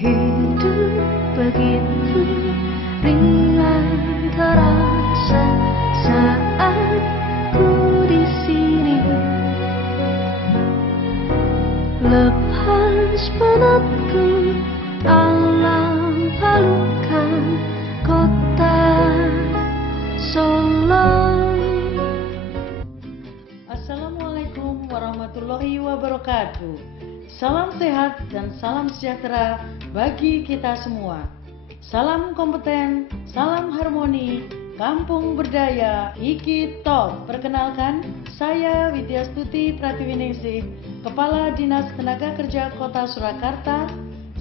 Hidup begitu ringan terasa saat ku di sini. Lepas penatku alam halukan kota Solo. Assalamualaikum warahmatullahi wabarakatuh. Salam sehat dan salam sejahtera bagi kita semua. Salam kompeten, salam harmoni, kampung berdaya, Iki Top. Perkenalkan, saya Widyastuti Pratiwiningsih, Kepala Dinas Tenaga Kerja Kota Surakarta,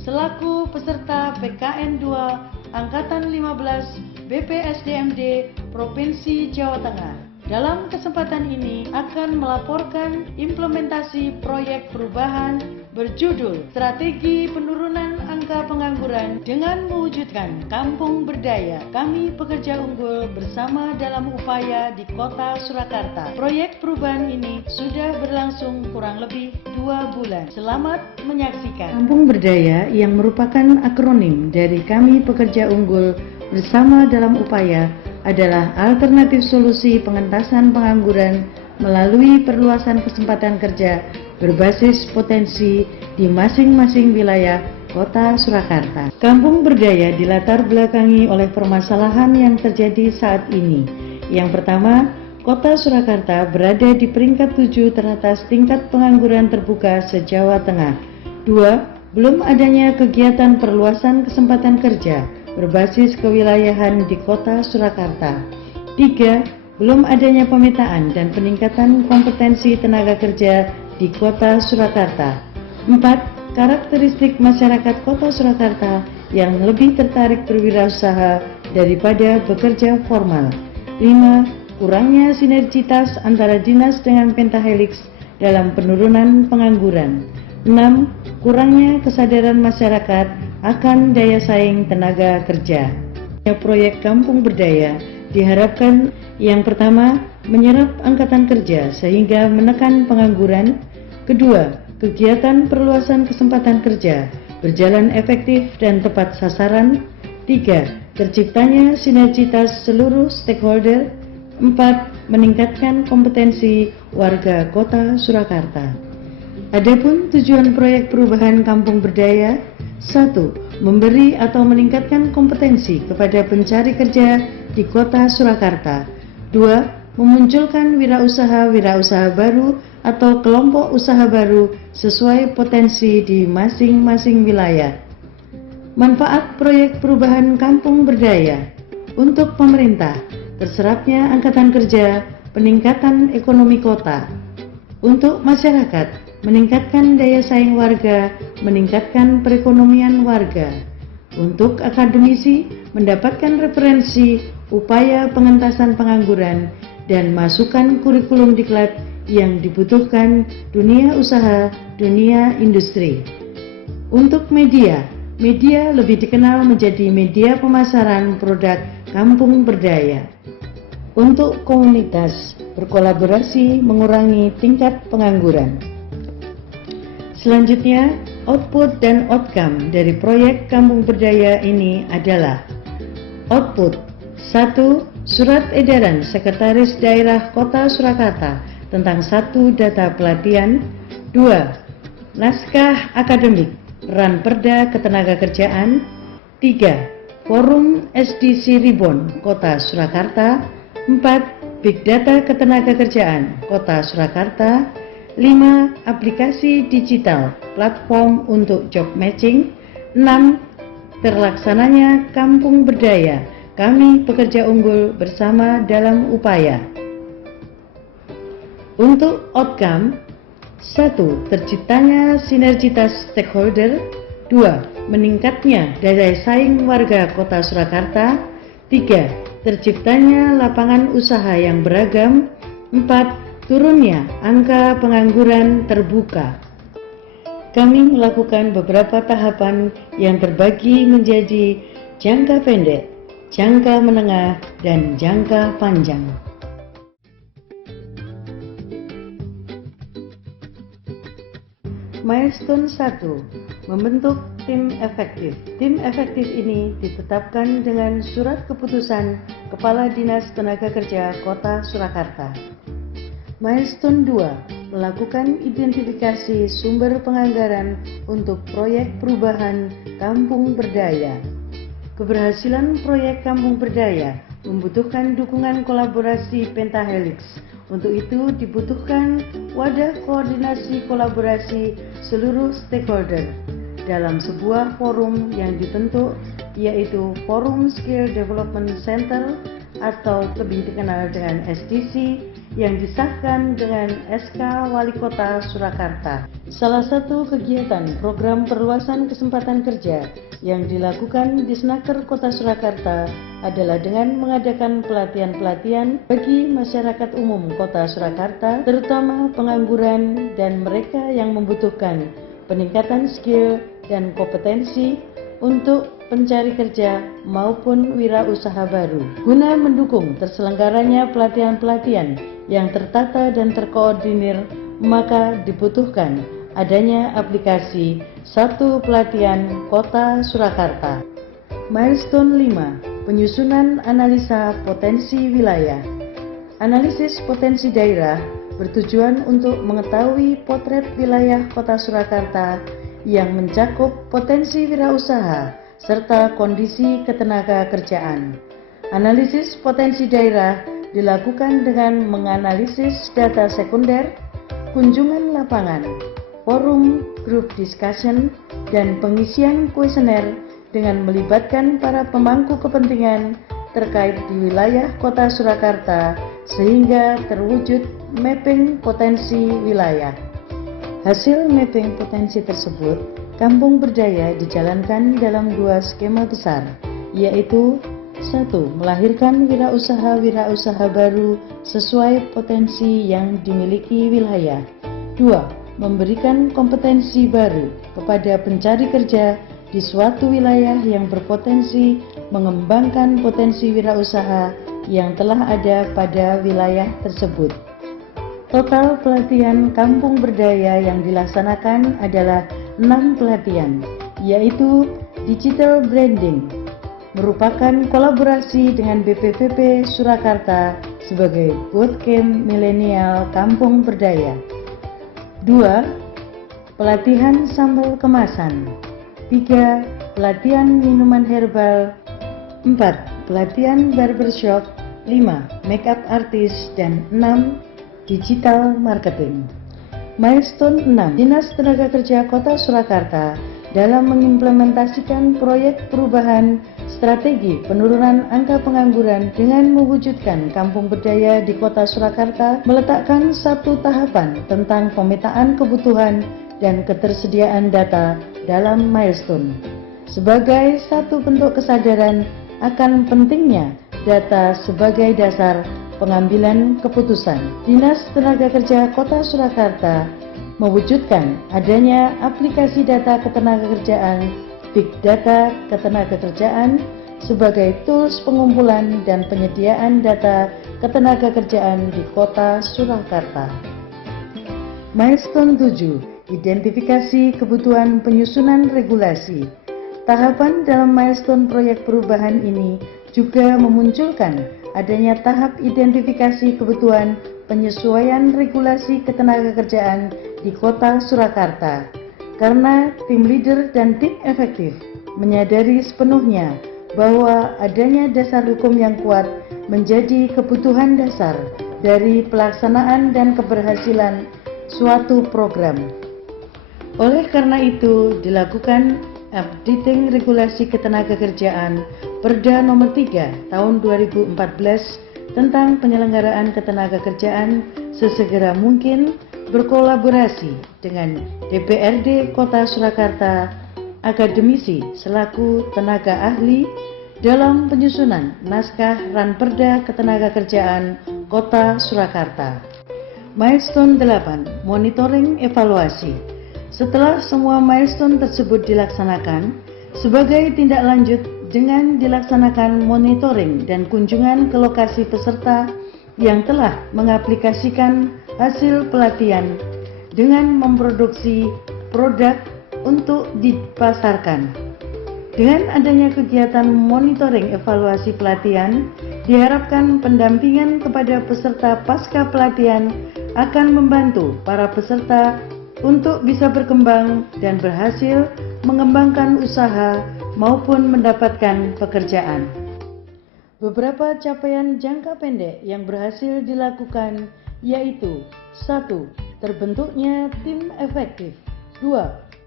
selaku peserta PKN 2 Angkatan 15 BPSDMD Provinsi Jawa Tengah. Dalam kesempatan ini akan melaporkan implementasi proyek perubahan berjudul Strategi Penurunan Angka Pengangguran dengan mewujudkan Kampung Berdaya. Kami pekerja unggul bersama dalam upaya di Kota Surakarta. Proyek perubahan ini sudah berlangsung kurang lebih 2 bulan. Selamat menyaksikan. Kampung Berdaya yang merupakan akronim dari Kami Pekerja Unggul bersama dalam upaya adalah alternatif solusi pengentasan pengangguran melalui perluasan kesempatan kerja berbasis potensi di masing-masing wilayah Kota Surakarta. Kampung Berdaya dilatar belakangi oleh permasalahan yang terjadi saat ini. Yang pertama, Kota Surakarta berada di peringkat 7 teratas tingkat pengangguran terbuka se-Jawa Tengah. 2. Belum adanya kegiatan perluasan kesempatan kerja berbasis kewilayahan di Kota Surakarta. 3. Belum adanya pemetaan dan peningkatan kompetensi tenaga kerja di Kota Surakarta. 4. Karakteristik masyarakat Kota Surakarta yang lebih tertarik berwirausaha daripada bekerja formal. 5. Kurangnya sinergitas antara dinas dengan pentahelix dalam penurunan pengangguran. 6. Kurangnya kesadaran masyarakat akan daya saing tenaga kerja. Proyek Kampung Berdaya diharapkan yang pertama, menyerap angkatan kerja sehingga menekan pengangguran. Kedua, kegiatan perluasan kesempatan kerja berjalan efektif dan tepat sasaran. 3. Terciptanya sinergitas seluruh stakeholder. 4. Meningkatkan kompetensi warga Kota Surakarta. Adapun tujuan proyek perubahan Kampung Berdaya: 1. Memberi atau meningkatkan kompetensi kepada pencari kerja di Kota Surakarta. 2. Memunculkan wirausaha baru atau kelompok usaha baru sesuai potensi di masing-masing wilayah. Manfaat proyek perubahan Kampung Berdaya untuk pemerintah: terserapnya angkatan kerja, peningkatan ekonomi kota. Untuk masyarakat: meningkatkan daya saing warga, meningkatkan perekonomian warga. Untuk akademisi: mendapatkan referensi upaya pengentasan pengangguran dan masukan kurikulum diklat yang dibutuhkan dunia usaha, dunia industri. Untuk media lebih dikenal menjadi media pemasaran produk Kampung Berdaya. Untuk komunitas: berkolaborasi mengurangi tingkat pengangguran. Selanjutnya, output dan outcome dari proyek Kampung Berdaya ini adalah: output 1. Surat edaran Sekretaris Daerah Kota Surakarta tentang 1 data pelatihan. 2. Naskah akademik peran Perda Ketenagakerjaan. 3. Forum SDC Ribon Kota Surakarta. 4. Big Data Ketenagakerjaan Kota Surakarta. 5. Aplikasi digital platform untuk job matching. 6. Terlaksananya Kampung Berdaya, Kami Pekerja Unggul bersama dalam upaya. Untuk outcome: 1. Terciptanya sinergitas stakeholder. 2. Meningkatnya daya saing warga Kota Surakarta. 3. Terciptanya lapangan usaha yang beragam. 4. Turunnya angka pengangguran terbuka. Kami melakukan beberapa tahapan yang terbagi menjadi jangka pendek, jangka menengah, dan jangka panjang. Milestone 1. Membentuk tim efektif. Tim efektif ini ditetapkan dengan surat keputusan Kepala Dinas Tenaga Kerja Kota Surakarta. Milestone 2, melakukan identifikasi sumber penganggaran untuk proyek perubahan Kampung Berdaya. Keberhasilan proyek Kampung Berdaya membutuhkan dukungan kolaborasi pentahelix. Untuk itu dibutuhkan wadah koordinasi kolaborasi seluruh stakeholder dalam sebuah forum yang dibentuk, yaitu Forum Skill Development Center atau lebih dikenal dengan SDC, yang disahkan dengan SK Wali Kota Surakarta. Salah satu kegiatan program perluasan kesempatan kerja yang dilakukan di Snaker Kota Surakarta adalah dengan mengadakan pelatihan-pelatihan bagi masyarakat umum Kota Surakarta, terutama pengangguran dan mereka yang membutuhkan peningkatan skill dan kompetensi untuk pencari kerja maupun wirausaha baru. Guna mendukung terselenggaranya pelatihan-pelatihan yang tertata dan terkoordinir, maka dibutuhkan adanya aplikasi Satu Pelatihan Kota Surakarta. Milestone 5, penyusunan analisa potensi wilayah. Analisis potensi daerah bertujuan untuk mengetahui potret wilayah Kota Surakarta yang mencakup potensi wirausaha serta kondisi ketenaga kerjaan. Analisis potensi daerah dilakukan dengan menganalisis data sekunder, kunjungan lapangan, forum, group discussion, dan pengisian kuesioner dengan melibatkan para pemangku kepentingan terkait di wilayah Kota Surakarta sehingga terwujud mapping potensi wilayah. Hasil mapping potensi tersebut, Kampung Berdaya dijalankan dalam 2 skema besar, yaitu 1. Melahirkan wirausaha-wirausaha baru sesuai potensi yang dimiliki wilayah. 2. Memberikan kompetensi baru kepada pencari kerja di suatu wilayah yang berpotensi mengembangkan potensi wirausaha yang telah ada pada wilayah tersebut. Total pelatihan Kampung Berdaya yang dilaksanakan adalah 6 pelatihan, yaitu Digital Branding, merupakan kolaborasi dengan BPPP Surakarta sebagai Bootcamp Milenial Kampung Berdaya. 2. Pelatihan sambal kemasan. 3. Pelatihan minuman herbal. 4. Pelatihan barbershop. 5. Makeup artist. Dan 6. Digital marketing. Milestone 6. Dinas Tenaga Kerja Kota Surakarta dalam mengimplementasikan proyek perubahan strategi penurunan angka pengangguran dengan mewujudkan Kampung Berdaya di Kota Surakarta, meletakkan satu tahapan tentang pemetaan kebutuhan dan ketersediaan data dalam milestone. Sebagai satu bentuk kesadaran akan pentingnya data sebagai dasar pengambilan keputusan, Dinas Tenaga Kerja Kota Surakarta mewujudkan adanya aplikasi data ketenagakerjaan, Big Data Ketenagakerjaan sebagai tools pengumpulan dan penyediaan data ketenagakerjaan di Kota Surakarta. Milestone 7, identifikasi kebutuhan penyusunan regulasi. Tahapan dalam milestone proyek perubahan ini juga memunculkan adanya tahap identifikasi kebutuhan penyesuaian regulasi ketenagakerjaan di Kota Surakarta, karena tim leader dan tim efektif menyadari sepenuhnya bahwa adanya dasar hukum yang kuat menjadi kebutuhan dasar dari pelaksanaan dan keberhasilan suatu program. Oleh karena itu, dilakukan updating regulasi ketenagakerjaan Perda Nomor 3 Tahun 2014 tentang penyelenggaraan ketenagakerjaan sesegera mungkin, berkolaborasi dengan DPRD Kota Surakarta, akademisi selaku tenaga ahli dalam penyusunan naskah Ranperda Ketenagakerjaan Kota Surakarta. Milestone 8, monitoring evaluasi. Setelah semua milestone tersebut dilaksanakan, sebagai tindak lanjut dengan dilaksanakan monitoring dan kunjungan ke lokasi peserta yang telah mengaplikasikan hasil pelatihan dengan memproduksi produk untuk dipasarkan. Dengan adanya kegiatan monitoring evaluasi pelatihan, diharapkan pendampingan kepada peserta pasca pelatihan akan membantu para peserta untuk bisa berkembang dan berhasil mengembangkan usaha maupun mendapatkan pekerjaan. Beberapa capaian jangka pendek yang berhasil dilakukan yaitu 1. Terbentuknya tim efektif. 2.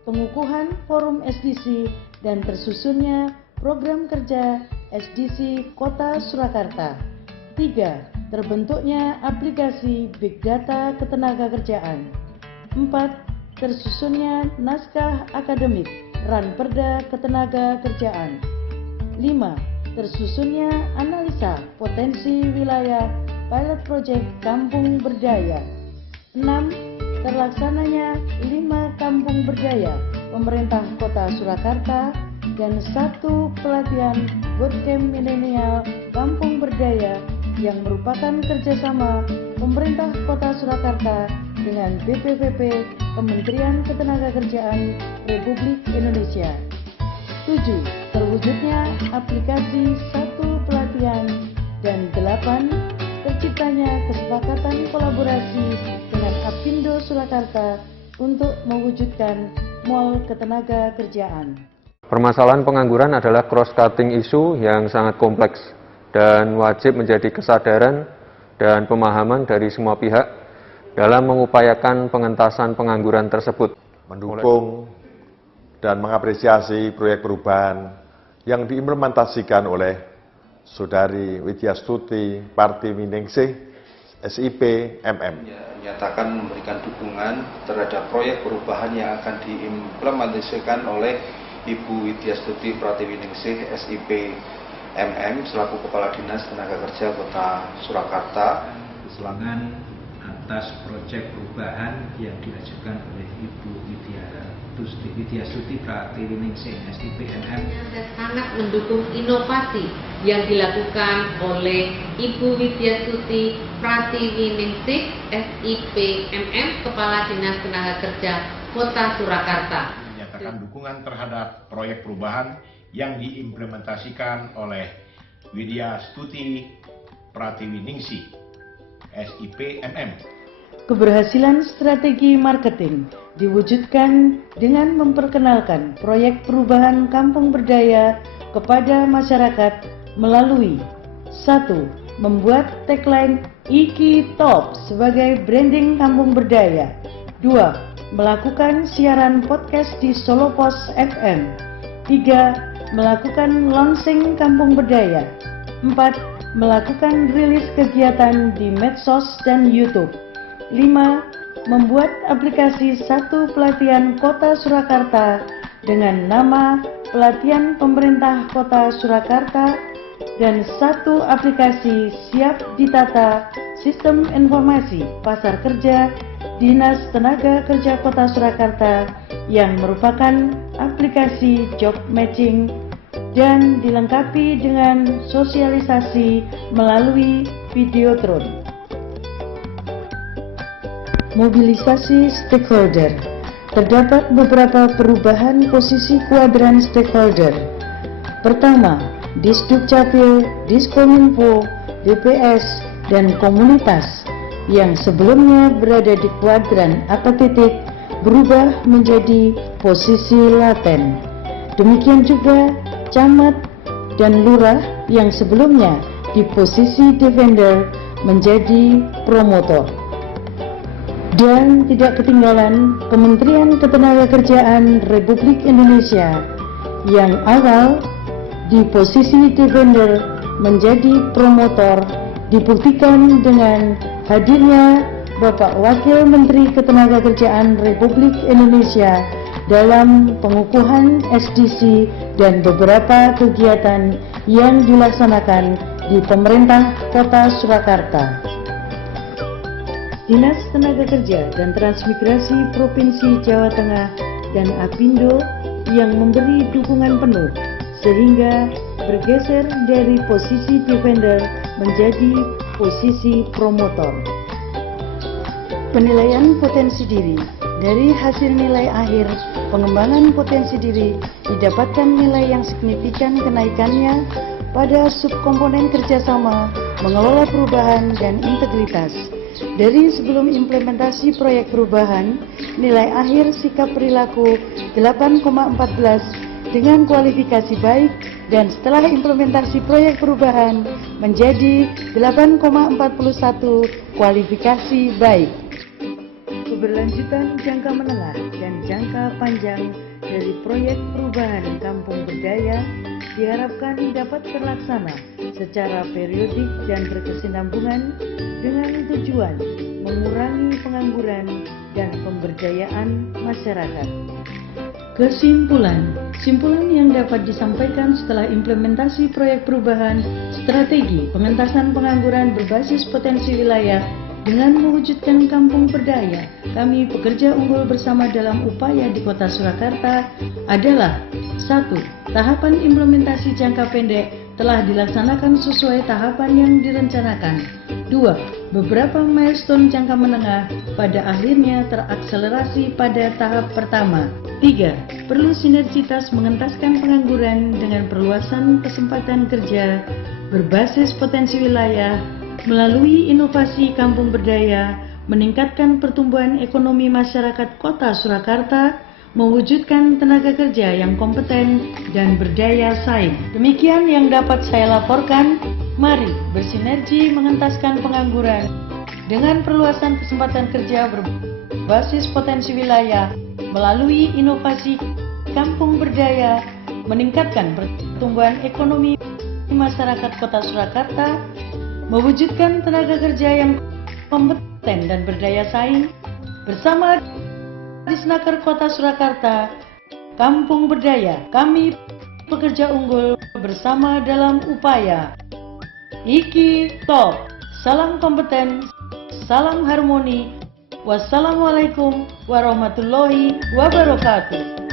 Pengukuhan forum SDC dan tersusunnya program kerja SDC Kota Surakarta. 3. Terbentuknya aplikasi Big Data Ketenagakerjaan. 4. Tersusunnya naskah akademik Ranperda Ketenagakerjaan. 5. Tersusunnya analisa potensi wilayah pilot project Kampung Berdaya. 6. Terlaksananya 5 Kampung Berdaya Pemerintah Kota Surakarta dan 1 pelatihan bootcamp milenial Kampung Berdaya yang merupakan kerjasama Pemerintah Kota Surakarta dengan BPPP Kementerian Ketenagakerjaan Republik Indonesia. 7. Terwujudnya aplikasi 1 pelatihan dan 8. Terciptanya kesepakatan kolaborasi dengan Apindo Surakarta untuk mewujudkan Mall Ketenagakerjaan. Permasalahan pengangguran adalah cross-cutting isu yang sangat kompleks dan wajib menjadi kesadaran dan pemahaman dari semua pihak dalam mengupayakan pengentasan pengangguran tersebut. Mendukung dan mengapresiasi proyek perubahan yang diimplementasikan oleh Saudari Widyastuti Partiwiningsih, SIP MM. Menyatakan memberikan dukungan terhadap proyek perubahan yang akan diimplementasikan oleh Ibu Widyastuti Partiwiningsih, SIP MM selaku Kepala Dinas Tenaga Kota Surakarta. Keselangan atas proyek perubahan yang diajukan oleh Ibu Widyastuti Partiwiningsih, SIP MM. Saya sangat mendukung inovasi yang dilakukan oleh Ibu Widyastuti Partiwiningsih, SIP MM, Kepala Dinas Tenaga Kota Surakarta. Menyatakan dukungan terhadap proyek perubahan yang diimplementasikan oleh Widyastuti Partiwiningsih, SIP MM. Keberhasilan strategi marketing diwujudkan dengan memperkenalkan proyek perubahan Kampung Berdaya kepada masyarakat melalui 1. Membuat tagline Iki Top sebagai branding Kampung Berdaya. 2. Melakukan siaran podcast di Solopos FM. 3. Melakukan launching Kampung Berdaya. 4. Melakukan rilis kegiatan di medsos dan YouTube. 5. Membuat aplikasi 1 pelatihan Kota Surakarta dengan nama Pelatihan Pemerintah Kota Surakarta dan 1 aplikasi siap ditata Sistem Informasi Pasar Kerja Dinas Tenaga Kerja Kota Surakarta yang merupakan aplikasi job matching dan dilengkapi dengan sosialisasi melalui Videotron. Mobilisasi stakeholder. Terdapat beberapa perubahan posisi kuadran stakeholder. Pertama, Disdukcapil, Diskominfo, DPS, dan komunitas yang sebelumnya berada di kuadran apatetik berubah menjadi posisi laten. Demikian juga camat dan lurah yang sebelumnya di posisi defender menjadi promotor. Dan tidak ketinggalan Kementerian Ketenagakerjaan Republik Indonesia yang awal di posisi defender menjadi promotor dibuktikan dengan hadirnya Bapak Wakil Menteri Ketenagakerjaan Republik Indonesia dalam pengukuhan SDC dan beberapa kegiatan yang dilaksanakan di Pemerintah Kota Surakarta. Dinas Tenaga Kerja dan Transmigrasi Provinsi Jawa Tengah dan Apindo yang memberi dukungan penuh sehingga bergeser dari posisi defender menjadi posisi promotor. Penilaian potensi diri dari hasil nilai akhir pengembangan potensi diri, didapatkan nilai yang signifikan kenaikannya pada subkomponen kerjasama, mengelola perubahan, dan integritas. Dari sebelum implementasi proyek perubahan, nilai akhir sikap perilaku 8,14 dengan kualifikasi baik, dan setelah implementasi proyek perubahan menjadi 8,41 kualifikasi baik. Keberlanjutan jangka menengah dan jangka panjang dari proyek perubahan Kampung Berdaya diharapkan dapat terlaksana secara periodik dan berkesinambungan dengan tujuan mengurangi pengangguran dan pemberdayaan masyarakat. Kesimpulan yang dapat disampaikan setelah implementasi proyek perubahan strategi pengentasan pengangguran berbasis potensi wilayah dengan mewujudkan Kampung Berdaya, kami pekerja unggul bersama dalam upaya di Kota Surakarta adalah 1. Tahapan implementasi jangka pendek telah dilaksanakan sesuai tahapan yang direncanakan. 2. Beberapa milestone jangka menengah pada akhirnya terakselerasi pada tahap pertama. 3. Perlu sinergitas mengentaskan pengangguran dengan perluasan kesempatan kerja berbasis potensi wilayah melalui inovasi Kampung Berdaya, meningkatkan pertumbuhan ekonomi masyarakat Kota Surakarta, mewujudkan tenaga kerja yang kompeten dan berdaya saing. Demikian yang dapat saya laporkan. Mari bersinergi mengentaskan pengangguran dengan perluasan kesempatan kerja berbasis potensi wilayah melalui inovasi Kampung Berdaya, meningkatkan pertumbuhan ekonomi masyarakat Kota Surakarta, mewujudkan tenaga kerja yang kompeten dan berdaya saing. Bersama Disnaker Kota Surakarta, Kampung Berdaya, kami pekerja unggul bersama dalam upaya. Iki Top, salam kompeten, salam harmoni. Wassalamualaikum warahmatullahi wabarakatuh.